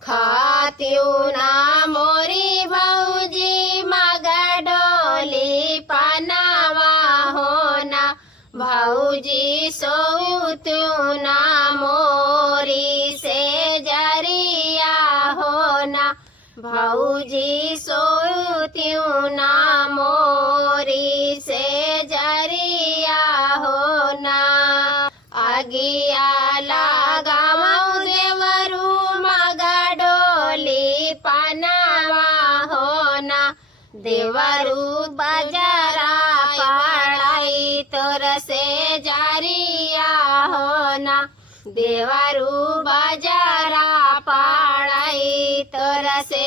खात्यू ना मोरी भाऊजी मागा डोली पानावा होना भाऊजी सोत्यू ना मोरी से जरिया होना भाऊजी सोत्यू ना मोरी से जरिया होना आगिया लगावू देवरू मागा डोली पानावा होना देवरू बाजारा पाड़ाई तोर से जरिया होना देवरू बाजारा पाड़ाई तोर से